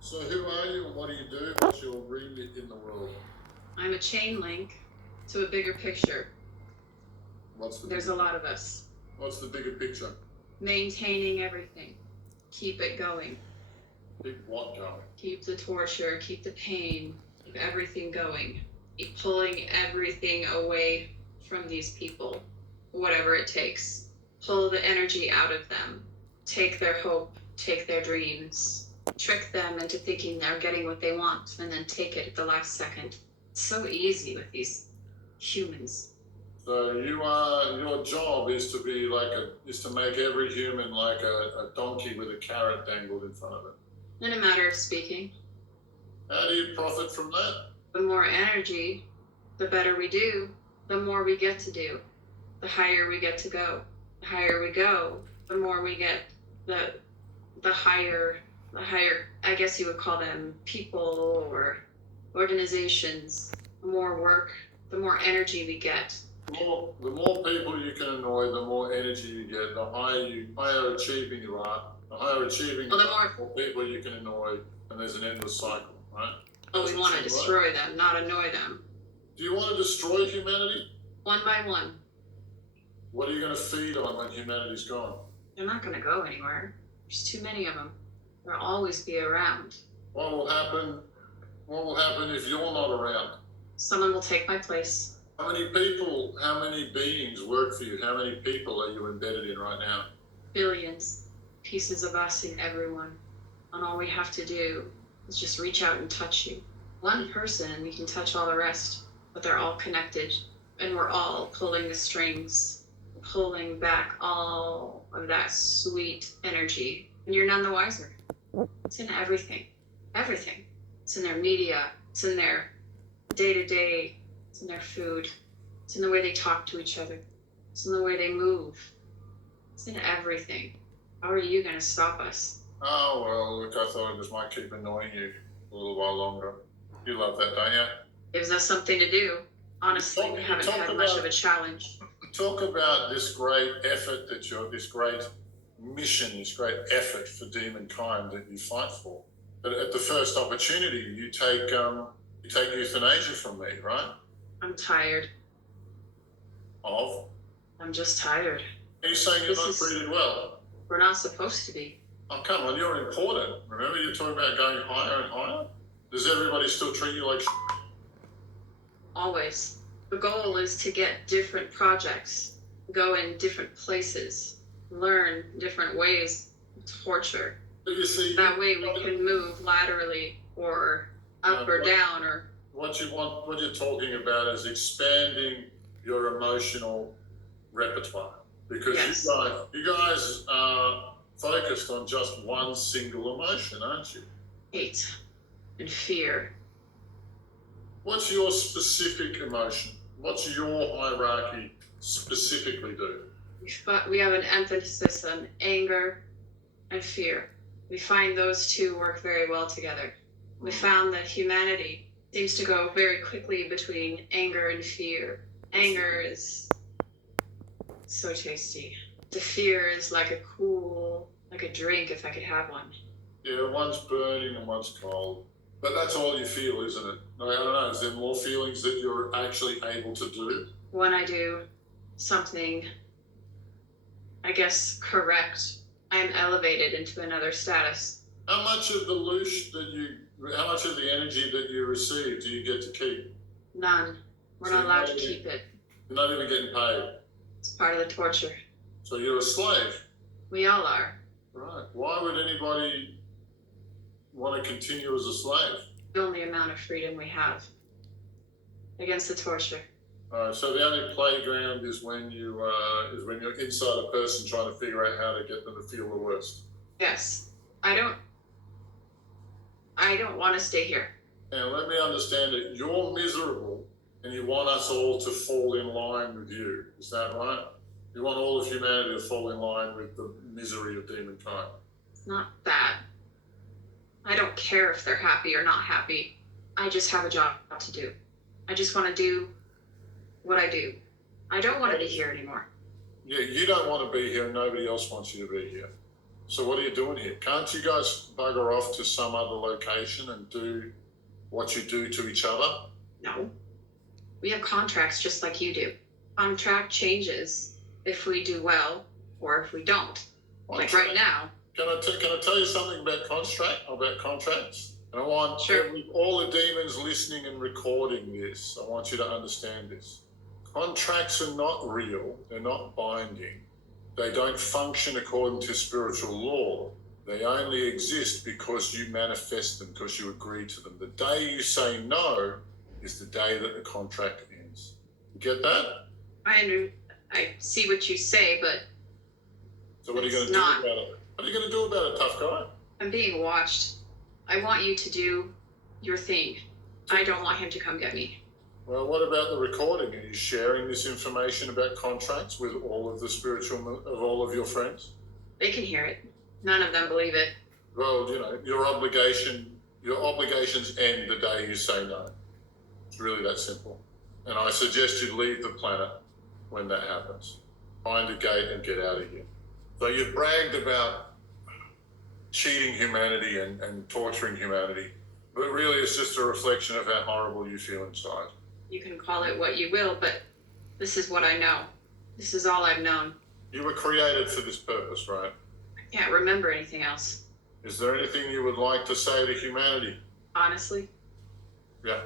So who are you and what do you do? What's your remit in the world? I'm a chain link to a bigger picture. There's a lot of us. What's the bigger picture? Maintaining everything. Keep it going. Keep what going? Keep the torture, keep the pain, keep everything going. Keep pulling everything away from these people, whatever it takes. Pull the energy out of them. Take their hope, take their dreams, trick them into thinking they're getting what they want, and then take it at the last second. It's so easy with these humans. So your job is to make every human like a donkey with a carrot dangled in front of it. In a matter of speaking. How do you profit from that? The more energy, the better we do, the more we get to do, the higher we get to go. The higher we go, the more we get the higher, I guess you would call them people or organizations. The more work, the more energy we get. The more people you can annoy, the more energy you get, the higher achieving you are. The higher achieving the more people you can annoy, and there's an endless cycle, right? But we want to destroy them, not annoy them. Do you want to destroy humanity? One by one. What are you going to feed on when humanity's gone? They're not going to go anywhere. There's too many of them. They'll always be around. What will happen if you're not around? Someone will take my place. How many beings work for you? How many people are you embedded in right now? Billions. Pieces of us in everyone. And all we have to do is just reach out and touch you. One person and we can touch all the rest. But they're all connected. And we're all pulling the strings. Pulling back all of that sweet energy. And you're none the wiser. It's in everything. Everything. It's in their media. It's in their day-to-day. It's in their food. It's in the way they talk to each other. It's in the way they move. It's in everything. How are you going to stop us? Oh, well, look, I thought I just might keep annoying you a little while longer. You love that, don't you? Gives us something to do. Honestly, we haven't had much of a challenge. Talk about this great effort this great mission, this great effort for demonkind that you fight for. But at the first opportunity, you take euthanasia from me, right? I'm tired. Of? I'm just tired. Are you saying you're not treated well? We're not supposed to be. Oh, come on, you're important. Remember, you're talking about going higher and higher? Does everybody still treat you like Always. The goal is to get different projects, go in different places, learn different ways of torture. But you see, that way we can move laterally or up or down or... What you're talking about is expanding your emotional repertoire. Because yes. you guys are focused on just one single emotion, aren't you? Hate and fear. What's your specific emotion? What's your hierarchy specifically do? We have an emphasis on anger and fear. We find those two work very well together. We found that humanity seems to go very quickly between anger and fear. Anger is so tasty. The fear is like a drink if I could have one. Yeah, one's burning and one's cold. But that's all you feel, isn't it? I don't know, is there more feelings that you're actually able to do? When I do something, I guess, correct, I'm elevated into another status. How much of the energy that you receive do you get to keep? None. We're not allowed to keep it. You're not even getting paid? It's part of the torture. So you're a slave? We all are. Right. Why would anybody want to continue as a slave? The only amount of freedom we have against the torture. So the only playground is when you're inside a person trying to figure out how to get them to feel the worst. Yes. I don't want to stay here. Now let me understand it. You're miserable and you want us all to fall in line with you. Is that right? You want all of humanity to fall in line with the misery of demonkind. It's not that. I don't care if they're happy or not happy. I just have a job to do. I just want to do what I do. I don't want to be here anymore. Yeah, you don't want to be here and nobody else wants you to be here. So what are you doing here? Can't you guys bugger off to some other location and do what you do to each other? No. We have contracts just like you do. Contract changes if we do well or if we don't. Like right now. Can I tell you something about contracts? And I want Sure. all the demons listening and recording this. I want you to understand this. Contracts are not real. They're not binding. They don't function according to spiritual law. They only exist because you manifest them, because you agree to them. The day you say no is the day that the contract ends. You get that? I see what you say, but so what are you going to do about it? What are you going to do about it, tough guy? I'm being watched. I want you to do your thing. I don't want him to come get me. Well, what about the recording? Are you sharing this information about contracts with all of the of all of your friends? They can hear it. None of them believe it. Well, you know, your obligations end the day you say no. It's really that simple. And I suggest you leave the planet when that happens. Find a gate and get out of here. So you've bragged about cheating humanity and torturing humanity, but really it's just a reflection of how horrible you feel inside. You can call it what you will, but this is what I know. This is all I've known. You were created for this purpose, right? I can't remember anything else. Is there anything you would like to say to humanity? Honestly? Yeah.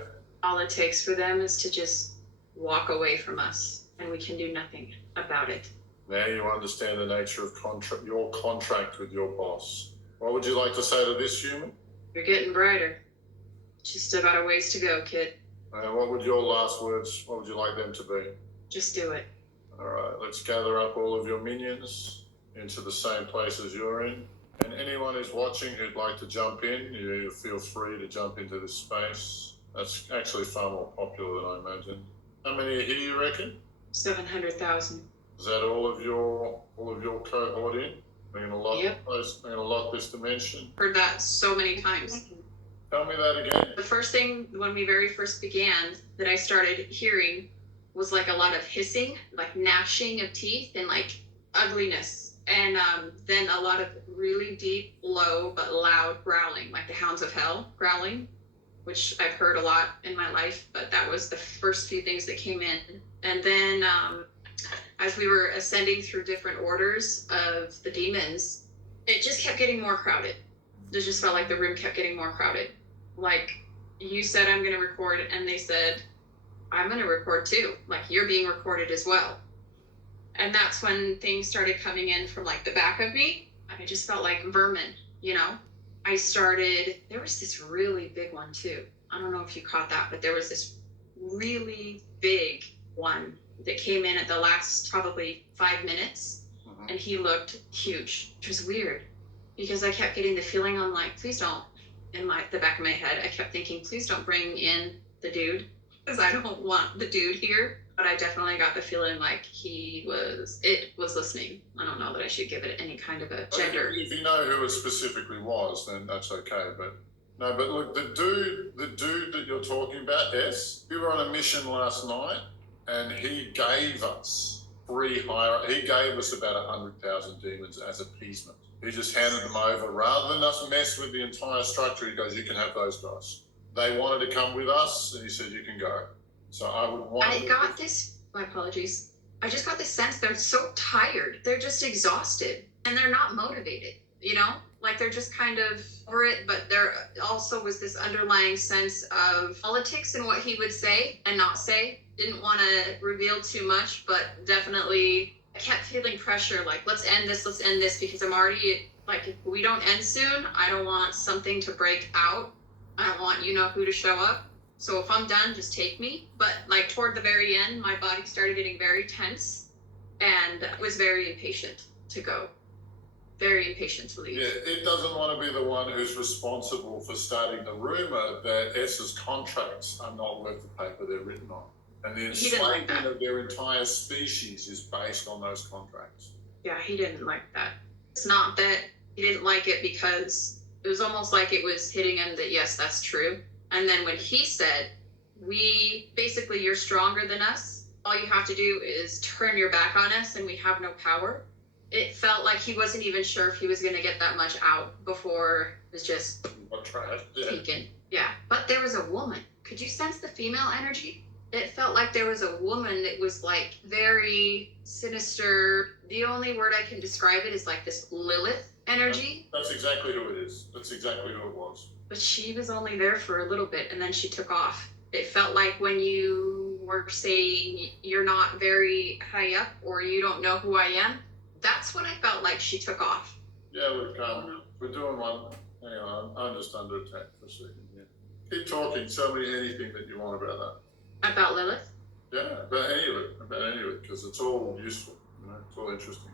All it takes for them is to just walk away from us, and we can do nothing about it. Now you understand the nature of your contract with your boss. What would you like to say to this human? You're getting brighter. Just still got a ways to go, kid. What would your last words, what would you like them to be? Just do it. All right, let's gather up all of your minions into the same place as you're in. And anyone who's watching who'd like to jump in, you feel free to jump into this space. That's actually far more popular than I imagined. How many are here, you reckon? 700,000. Is that all of your cohort in? We're gonna lock this dimension. Heard that so many times. Tell me that again. The first thing when we very first began that I started hearing was like a lot of hissing, like gnashing of teeth and like ugliness. And then a lot of really deep, low, but loud growling, like the hounds of hell growling, which I've heard a lot in my life, but that was the first few things that came in. And then as we were ascending through different orders of the demons, it just kept getting more crowded. It just felt like the room kept getting more crowded. Like, you said, I'm going to record, and they said, I'm going to record too. Like, you're being recorded as well. And that's when things started coming in from like the back of me. I just felt like vermin, you know? There was this really big one too. I don't know if you caught that, but there was this really big one that came in at the last probably 5 minutes. And he looked huge, which was weird because I kept getting the feeling on like, please don't, in the back of my head, I kept thinking, please don't bring in the dude because I don't want the dude here. But I definitely got the feeling like it was listening. I don't know that I should give it any kind of a gender. If you know who it specifically was, then that's okay. But look, the dude that you're talking about, S, we were on a mission last night and he gave us about 100,000 demons as appeasement. He just handed them over. Rather than us mess with the entire structure, he goes, you can have those guys. They wanted to come with us and he said, you can go. So my apologies. I just got this sense they're so tired. They're just exhausted and they're not motivated, you know? Like they're just kind of over it, but there also was this underlying sense of politics in what he would say and not say. Didn't want to reveal too much, but definitely I kept feeling pressure, like, let's end this, because I'm already, like, if we don't end soon, I don't want something to break out. I don't want who to show up. So if I'm done, just take me. But like toward the very end, my body started getting very tense and was very impatient to go. Very impatient to leave. Yeah, it doesn't want to be the one who's responsible for starting the rumor that S's contracts are not worth the paper they're written on. And the enslavement of their entire species is based on those contracts. Yeah, he didn't like that. It's not that he didn't like it because it was almost like it was hitting him that, yes, that's true. And then when he said, you're stronger than us. All you have to do is turn your back on us and we have no power. It felt like he wasn't even sure if he was going to get that much out before it was just Trash. Yeah. taken. Yeah. But there was a woman. Could you sense the female energy? It felt like there was a woman that was like very sinister. The only word I can describe it is like this Lilith energy. That's exactly who it is. That's exactly who it was. But she was only there for a little bit and then she took off. It felt like when you were saying you're not very high up or you don't know who I am, that's when I felt like she took off. Yeah, look, we're doing one. Hang on, I'm just under attack for a second here. Keep talking. Tell me anything that you want about that. About Lilith? Yeah, about any of it, because it's all useful. You know, it's all interesting.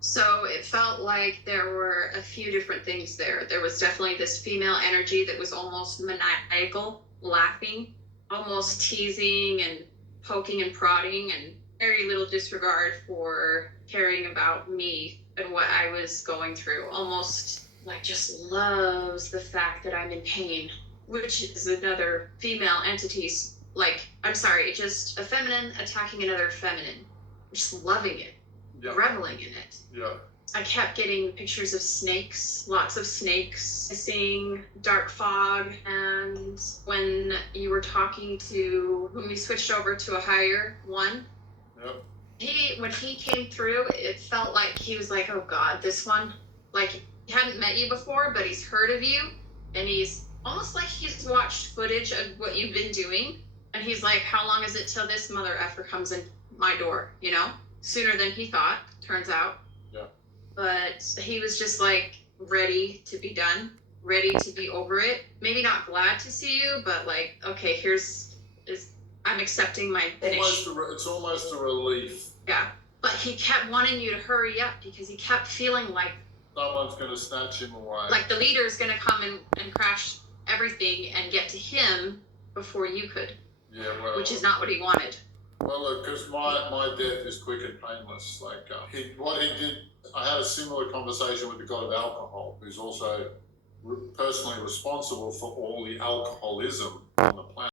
So it felt like there were a few different things there. There was definitely this female energy that was almost maniacal, laughing, almost teasing and poking and prodding, and very little disregard for caring about me and what I was going through. Almost like just loves the fact that I'm in pain, which is another female entity's, like, I'm sorry, just a feminine attacking another feminine, just loving it. Yeah. Reveling in it. Yeah. I kept getting pictures of snakes, lots of snakes, seeing dark fog, and when you were talking to, when we switched over to a higher one, Yep. when he came through, it felt like he was like, oh God, this one, like he hadn't met you before, but he's heard of you, and he's almost like he's watched footage of what you've been doing, and he's like, how long is it till this mother effer comes in my door, you know? Sooner than he thought, turns out. Yeah. But he was just like ready to be done, ready to be over it. Maybe not glad to see you, but like, okay, I'm accepting my finish. It's almost a relief. Yeah. But he kept wanting you to hurry up because he kept feeling like someone's going to snatch him away. Like the leader's going to come and crash everything and get to him before you could. Yeah, well. Which is not what he wanted. Well, look, because my death is quick and painless. Like what he did, I had a similar conversation with the god of alcohol, who's also personally responsible for all the alcoholism on the planet.